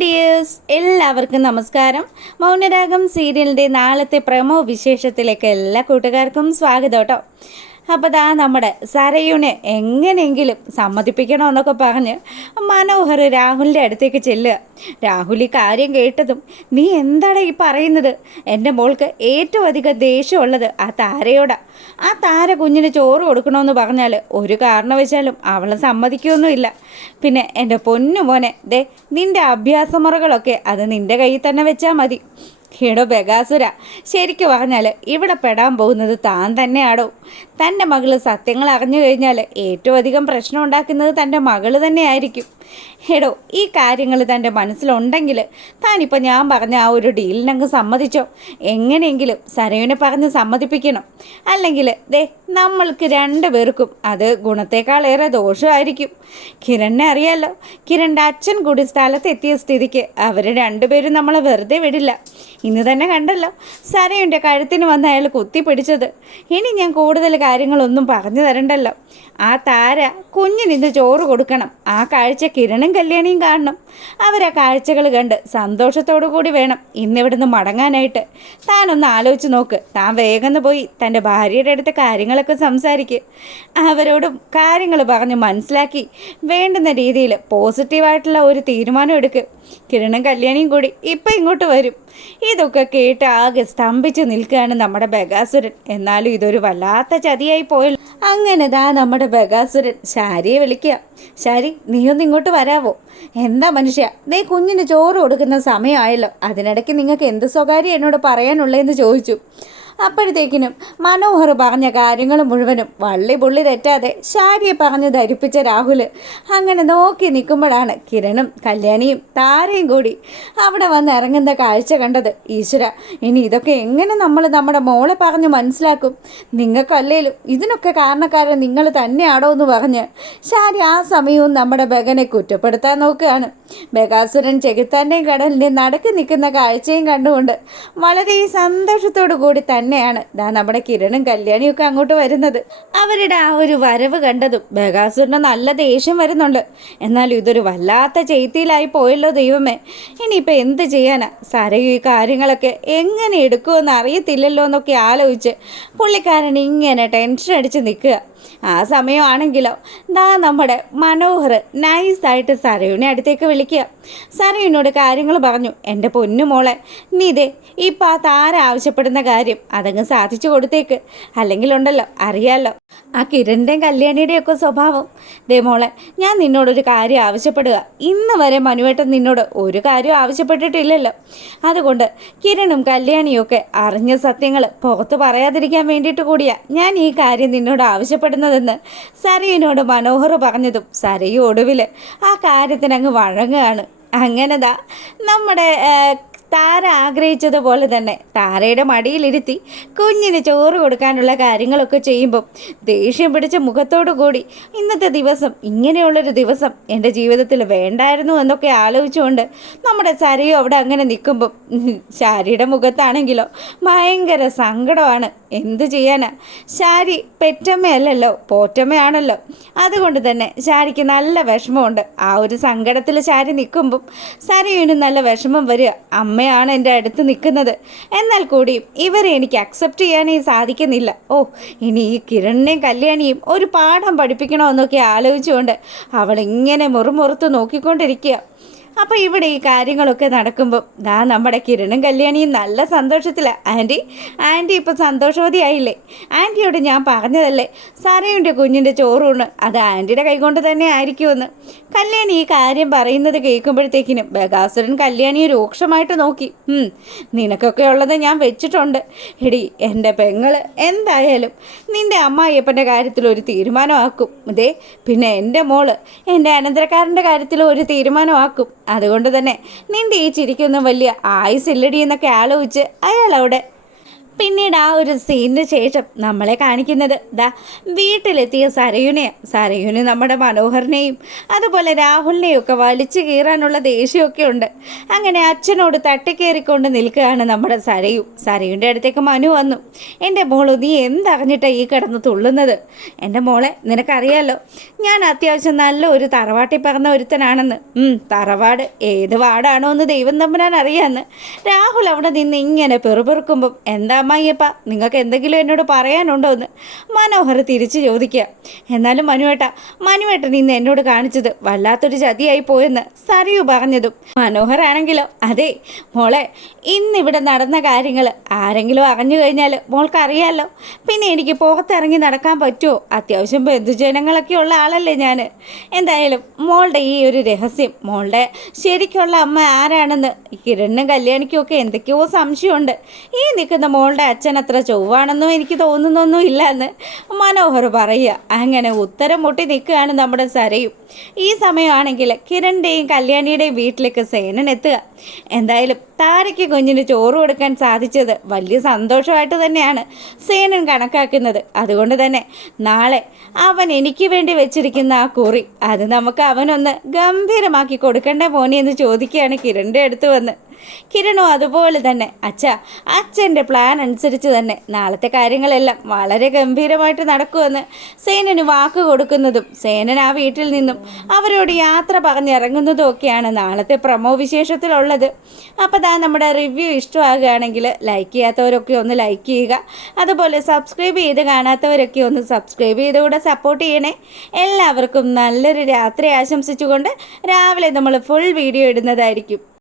Dears, എല്ലാവർക്കും നമസ്കാരം. മൗനരാഗം സീരിയലിൻ്റെ നാളത്തെ പ്രമോ വിശേഷത്തിലേക്ക് എല്ലാ കൂട്ടുകാർക്കും സ്വാഗതം കേട്ടോ. അപ്പോൾ നമ്മുടെ സരയുനെ എങ്ങനെയെങ്കിലും സമ്മതിപ്പിക്കണമെന്നൊക്കെ പറഞ്ഞ് മനോഹർ രാഹുലിൻ്റെ അടുത്തേക്ക് ചെല്ലുക. രാഹുൽ ഈ കാര്യം കേട്ടതും, നീ എന്താണ് ഈ പറയുന്നത്? എൻ്റെ മോൾക്ക് ഏറ്റവും അധികം ദേഷ്യമുള്ളത് ആ താരയോടാ. ആ താര കുഞ്ഞിന് ചോറ് കൊടുക്കണമെന്ന് പറഞ്ഞാൽ ഒരു കാരണവശാലും അവളെ സമ്മതിക്കുകയൊന്നുമില്ല. പിന്നെ എൻ്റെ പൊന്നു മോനെ, നിൻ്റെ അഭ്യാസമുറകളൊക്കെ അത് നിൻ്റെ കയ്യിൽ തന്നെ വെച്ചാൽ മതി. എടോ ബഗാസുര, ശരിക്കും പറഞ്ഞാൽ ഇവിടെ പെടാൻ പോകുന്നത് താൻ തന്നെയാടോ. തൻ്റെ മകൾ സത്യങ്ങൾ അറിഞ്ഞു കഴിഞ്ഞാൽ ഏറ്റവും അധികം പ്രശ്നം ഉണ്ടാക്കുന്നത് തൻ്റെ മകൾ തന്നെയായിരിക്കും. എടോ, ഈ കാര്യങ്ങൾ തൻ്റെ മനസ്സിലുണ്ടെങ്കിൽ താനിപ്പോൾ ഞാൻ പറഞ്ഞ ആ ഒരു ഡീലിനങ്ങ് സമ്മതിച്ചോ. എങ്ങനെയെങ്കിലും സരയുനെ പറഞ്ഞ് സമ്മതിപ്പിക്കണം. അല്ലെങ്കിൽ നമ്മൾക്ക് രണ്ടുപേർക്കും അത് ഗുണത്തേക്കാളേറെ ദോഷമായിരിക്കും. കിരണിനെ അറിയാമല്ലോ. കിരണിൻ്റെ അച്ഛൻ കൂടി സ്ഥലത്തെത്തിയ സ്ഥിതിക്ക് അവർ രണ്ടുപേരും നമ്മളെ വെറുതെ വിടില്ല. ഇന്ന് തന്നെ കണ്ടല്ലോ സരയുടെ കഴുത്തിന് വന്ന് അയാൾ കുത്തിപ്പിടിച്ചത്. ഇനി ഞാൻ കൂടുതൽ കാര്യങ്ങളൊന്നും പറഞ്ഞു തരണ്ടല്ലോ. ആ താര കുഞ്ഞിനിന്ന് ചോറ് കൊടുക്കണം. ആ കാഴ്ച കിരണും കല്യാണിയും കാണണം. അവരാ കാഴ്ചകൾ കണ്ട് സന്തോഷത്തോടു കൂടി വേണം ഇന്നിവിടുന്ന് മടങ്ങാനായിട്ട്. താനൊന്ന് ആലോചിച്ച് നോക്ക്. താൻ വേഗം പോയി തൻ്റെ ഭാര്യയുടെ അടുത്ത് കാര്യങ്ങളൊക്കെ സംസാരിക്കുക. അവരോടും കാര്യങ്ങൾ പറഞ്ഞ് മനസ്സിലാക്കി വേണ്ടുന്ന രീതിയിൽ പോസിറ്റീവായിട്ടുള്ള ഒരു തീരുമാനം എടുക്കുക. കിരണും കല്യാണിയും കൂടി ഇപ്പം ഇങ്ങോട്ട് വരും. ഇതൊക്കെ കേട്ട് ആകെ സ്തംഭിച്ച് നിൽക്കുകയാണ് നമ്മുടെ ബഗാസുരൻ. എന്നാലും ഇതൊരു വല്ലാത്ത ചതിയായി പോയല്ലോ. അങ്ങനെ നമ്മുടെ ബഗാസുരൻ ശാരിയെ വിളിക്കുക. ശാരി, നീയൊന്ന് ഇങ്ങോട്ട് വരാവോ? എന്താ മനുഷ്യ, കുഞ്ഞിന് ചോറ് കൊടുക്കുന്ന സമയമായല്ലോ. അതിനിടയ്ക്ക് നിങ്ങൾക്ക് എന്ത് സ്വകാര്യം എന്നോട് പറയാനുള്ളതെന്ന് ചോദിച്ചു. അപ്പോഴത്തേക്കിനും മനോഹർ പറഞ്ഞ കാര്യങ്ങൾ മുഴുവനും വള്ളി പുള്ളി തെറ്റാതെ ശാരിയെ പറഞ്ഞ് ധരിപ്പിച്ച രാഹുൽ അങ്ങനെ നോക്കി നിൽക്കുമ്പോഴാണ് കിരണും കല്യാണിയും താരയും കൂടി അവിടെ വന്ന് ഇറങ്ങുന്ന കാഴ്ച കണ്ടത്. ഈശ്വര, ഇനി ഇതൊക്കെ എങ്ങനെ നമ്മൾ നമ്മുടെ മോളെ പറഞ്ഞ് മനസ്സിലാക്കും? നിങ്ങൾക്കല്ലേലും ഇതിനൊക്കെ കാരണക്കാരൻ നിങ്ങൾ തന്നെയാണോ എന്ന് പറഞ്ഞ് ശാരി ആ സമയവും നമ്മുടെ ബഗനെ കുറ്റപ്പെടുത്താൻ നോക്കുകയാണ്. ബഗാസുരൻ ചെകുത്താൻ്റെയും കടലിൻ്റെയും നടക്കി നിൽക്കുന്ന കാഴ്ചയും കണ്ടുകൊണ്ട് വളരെ സന്തോഷത്തോടു കൂടി തന്നെയാണ് നമ്മുടെ കിരണും കല്യാണിയും ഒക്കെ അങ്ങോട്ട് വരുന്നത്. അവരുടെ ആ ഒരു വരവ് കണ്ടതും ബഗാസുരന് നല്ല ദേഷ്യം വരുന്നുണ്ട്. എന്നാലും ഇതൊരു വല്ലാത്ത ചെയ്തിയിലായി പോയല്ലോ ദൈവമേ. ഇനിയിപ്പോൾ എന്ത് ചെയ്യാനാ? സരയു ഈ കാര്യങ്ങളൊക്കെ എങ്ങനെ എടുക്കുമെന്ന് അറിയത്തില്ലല്ലോ എന്നൊക്കെ ആലോചിച്ച് പുള്ളിക്കാരൻ ഇങ്ങനെ ടെൻഷൻ അടിച്ച് നിൽക്കുക. ആ സമയമാണെങ്കിലോ നമ്മുടെ മനോഹർ നൈസായിട്ട് സരയുവിനെ അടുത്തേക്ക് വിളിക്കുക. സരയുവിനോട് കാര്യങ്ങൾ പറഞ്ഞു. എൻ്റെ പൊന്നു മോളെ, നീ ഇപ്പം ആ താര ആവശ്യപ്പെടുന്ന കാര്യം അതങ്ങ് സാധിച്ചു കൊടുത്തേക്ക്. അല്ലെങ്കിലുണ്ടല്ലോ, അറിയാമല്ലോ ആ കിരണിൻ്റെയും കല്യാണിയുടെയും ഒക്കെ സ്വഭാവം. മോളെ, ഞാൻ നിന്നോടൊരു കാര്യം ആവശ്യപ്പെടുക. ഇന്ന് വരെ മനുവേട്ടൻ നിന്നോട് ഒരു കാര്യം ആവശ്യപ്പെട്ടിട്ടില്ലല്ലോ. അതുകൊണ്ട് കിരണും കല്യാണിയും ഒക്കെ അറിഞ്ഞ സത്യങ്ങൾ പുറത്ത് പറയാതിരിക്കാൻ വേണ്ടിയിട്ട് കൂടിയാ ഞാൻ ഈ കാര്യം നിന്നോട് ആവശ്യപ്പെടുന്നതെന്ന് സരയുവിനോട് മനോഹർ പറഞ്ഞതും സരയു ഒടുവിൽ ആ കാര്യത്തിനങ്ങ് വഴങ്ങുകയാണ്. അങ്ങനെതാ നമ്മുടെ താര ആഗ്രഹിച്ചതുപോലെ തന്നെ താരയുടെ മടിയിലിരുത്തി കുഞ്ഞിന് ചോറ് കൊടുക്കാനുള്ള കാര്യങ്ങളൊക്കെ ചെയ്യുമ്പം ദേഷ്യം പിടിച്ച മുഖത്തോടു കൂടി ഇന്നത്തെ ദിവസം, ഇങ്ങനെയുള്ളൊരു ദിവസം എൻ്റെ ജീവിതത്തിൽ വേണ്ടായിരുന്നു എന്നൊക്കെ ആലോചിച്ചുകൊണ്ട് നമ്മുടെ സരയു അവിടെ അങ്ങനെ നിൽക്കുമ്പം ശാരിയുടെ മുഖത്താണെങ്കിലോ ഭയങ്കര സങ്കടമാണ്. എന്തു ചെയ്യാനാ? ശാരി പെറ്റമ്മയല്ലല്ലോ, പോറ്റമ്മയാണല്ലോ. അതുകൊണ്ട് തന്നെ ശാരിക്ക് നല്ല വിഷമമുണ്ട്. ആ ഒരു സങ്കടത്തിൽ ശാരി നിൽക്കുമ്പം സരയുവിന് നല്ല വിഷമം വരിക. അമ്മയാണ് എൻ്റെ അടുത്ത് നിൽക്കുന്നത്, എന്നാൽ കൂടിയും ഇവരെ എനിക്ക് അക്സെപ്റ്റ് ചെയ്യാനേ സാധിക്കുന്നില്ല. ഇനി ഈ കിരണിനെയും കല്യാണിയും ഒരു പാഠം പഠിപ്പിക്കണമെന്നൊക്കെ ആലോചിച്ചുകൊണ്ട് അവളിങ്ങനെ മുറുമുറുത്ത് നോക്കിക്കൊണ്ടിരിക്കുക. അപ്പോൾ ഇവിടെ ഈ കാര്യങ്ങളൊക്കെ നടക്കുമ്പം നമ്മുടെ കിരണും കല്യാണിയും നല്ല സന്തോഷത്തിലാണ്. ആൻറ്റി ഇപ്പോൾ സന്തോഷവതിയായില്ലേ? ആൻറ്റിയോട് ഞാൻ പറഞ്ഞതല്ലേ സരയുടെ കുഞ്ഞിൻ്റെ ചോറൂണ് അത് ആൻറ്റിയുടെ കൈകൊണ്ട് തന്നെ ആയിരിക്കുമെന്ന്. കല്യാണി ഈ കാര്യം പറയുന്നത് കേൾക്കുമ്പോഴത്തേക്കിനും ബഗാസുരൻ കല്യാണിയെ രൂക്ഷമായിട്ട് നോക്കി. നിനക്കൊക്കെ ഉള്ളത് ഞാൻ വെച്ചിട്ടുണ്ട്. എടി എൻ്റെ പെങ്ങൾ എന്തായാലും നിൻ്റെ അമ്മായിയപ്പൻ്റെ കാര്യത്തിൽ ഒരു തീരുമാനമാക്കും. പിന്നെ എൻ്റെ മോള് എൻ്റെ അനന്തരക്കാരൻ്റെ കാര്യത്തിൽ ഒരു തീരുമാനമാക്കും. അതുകൊണ്ട് തന്നെ നിൻ്റെ ഈ ചിരിക്കൊന്നും വലിയ ആയുസില്ലടി എന്നൊക്കെ ആലോചിച്ച് അയാൾ അവിടെ പിന്നീട് ആ ഒരു സീനിന് ശേഷം നമ്മളെ കാണിക്കുന്നത് വീട്ടിലെത്തിയ സരയുന് നമ്മുടെ മനോഹരനെയും അതുപോലെ രാഹുലിനെയും ഒക്കെ വലിച്ചു കീറാനുള്ള ദേഷ്യമൊക്കെ ഉണ്ട്. അങ്ങനെ അച്ഛനോട് തട്ടിക്കേറിക്കൊണ്ട് നിൽക്കുകയാണ് നമ്മുടെ സരയുൻ്റെ അടുത്തേക്ക് മനു വന്നു. എൻ്റെ മോള് നീ എന്തറിഞ്ഞിട്ടാണ് ഈ കിടന്ന് തുള്ളുന്നത്? എൻ്റെ മോളെ നിനക്കറിയാലോ, ഞാൻ അത്യാവശ്യം നല്ല ഒരു തറവാട്ടിൽ പറഞ്ഞ ഒരുത്തനാണെന്ന്. തറവാട് ഏത് വാടാണോ എന്ന് ദൈവം തമ്പുരാൻ അറിയാമെന്ന്. രാഹുൽ അവിടെ നിന്ന് ഇങ്ങനെ പെറുപെറുക്കുമ്പം എന്താ അമ്മായിയപ്പ നിങ്ങൾക്ക് എന്തെങ്കിലും എന്നോട് പറയാനുണ്ടോ എന്ന് മനോഹർ തിരിച്ചു ചോദിക്കുക. എന്നാലും മനുവേട്ടൻ ഇന്ന് എന്നോട് കാണിച്ചത് വല്ലാത്തൊരു ചതിയായി പോയെന്ന് സരയു പറഞ്ഞതും മനോഹറാണെങ്കിലോ അതെ മോളെ, ഇന്നിവിടെ നടന്ന കാര്യങ്ങൾ ആരെങ്കിലും അറിഞ്ഞു കഴിഞ്ഞാൽ മോൾക്കറിയാമല്ലോ. പിന്നെ എനിക്ക് പുറത്തിറങ്ങി നടക്കാൻ പറ്റുമോ? അത്യാവശ്യം ബന്ധുജനങ്ങളൊക്കെ ഉള്ള ആളല്ലേ ഞാൻ. എന്തായാലും മോളുടെ ഈ ഒരു രഹസ്യം, മോളുടെ ശരിക്കുള്ള അമ്മ ആരാണെന്ന് കിരണിനും കല്യാണിക്കും ഒക്കെ എന്തൊക്കെയോ സംശയമുണ്ട്. ഈ നിൽക്കുന്ന മോളുടെ അച്ഛൻ അത്ര ചൊവ്വാണെന്നും എനിക്ക് തോന്നുന്നൊന്നും ഇല്ല എന്ന് മനോഹർ പറയുക. അങ്ങനെ ഉത്തരം മുട്ടി നിൽക്കുകയാണ് നമ്മുടെ സരയും. ഈ സമയമാണെങ്കിൽ കിരണിൻ്റെയും കല്യാണിയുടെയും വീട്ടിലേക്ക് സേനൻ എത്തുക. എന്തായാലും താരയ്ക്ക് കുഞ്ഞിന് ചോറ് കൊടുക്കാൻ സാധിച്ചത് വലിയ സന്തോഷമായിട്ട് തന്നെയാണ് സേനൻ കണക്കാക്കുന്നത്. അതുകൊണ്ട് തന്നെ നാളെ അവൻ എനിക്ക് വേണ്ടി വെച്ചിരിക്കുന്ന ആ കുറി അത് നമുക്ക് അവനൊന്ന് ഗംഭീരമാക്കി കൊടുക്കണ്ടേ മോനെ എന്ന് ചോദിക്കുകയാണ് കിരണിൻ്റെ അടുത്ത് വന്ന്. കിരണോ അതുപോലെ തന്നെ അച്ഛൻ്റെ പ്ലാൻ അനുസരിച്ച് തന്നെ നാളത്തെ കാര്യങ്ങളെല്ലാം വളരെ ഗംഭീരമായിട്ട് നടക്കുമെന്ന് സേനന് വാക്ക് കൊടുക്കുന്നതും സേനൻ ആ വീട്ടിൽ നിന്നും അവരോട് യാത്ര പറഞ്ഞിറങ്ങുന്നതും ഒക്കെയാണ് നാളത്തെ പ്രമോ വിശേഷത്തിലുള്ളത്. അപ്പോൾ നമ്മുടെ റിവ്യൂ ഇഷ്ടമാകുകയാണെങ്കിൽ ലൈക്ക് ചെയ്യാത്തവരൊക്കെ ഒന്ന് ലൈക്ക് ചെയ്യുക. അതുപോലെ സബ്സ്ക്രൈബ് ചെയ്ത് കാണാത്തവരൊക്കെ ഒന്ന് സബ്സ്ക്രൈബ് ചെയ്തുകൂടെ സപ്പോർട്ട് ചെയ്യണേ. എല്ലാവർക്കും നല്ലൊരു രാത്രി ആശംസിച്ചുകൊണ്ട് രാവിലെ നമ്മൾ ഫുൾ വീഡിയോ ഇടുന്നതായിരിക്കും.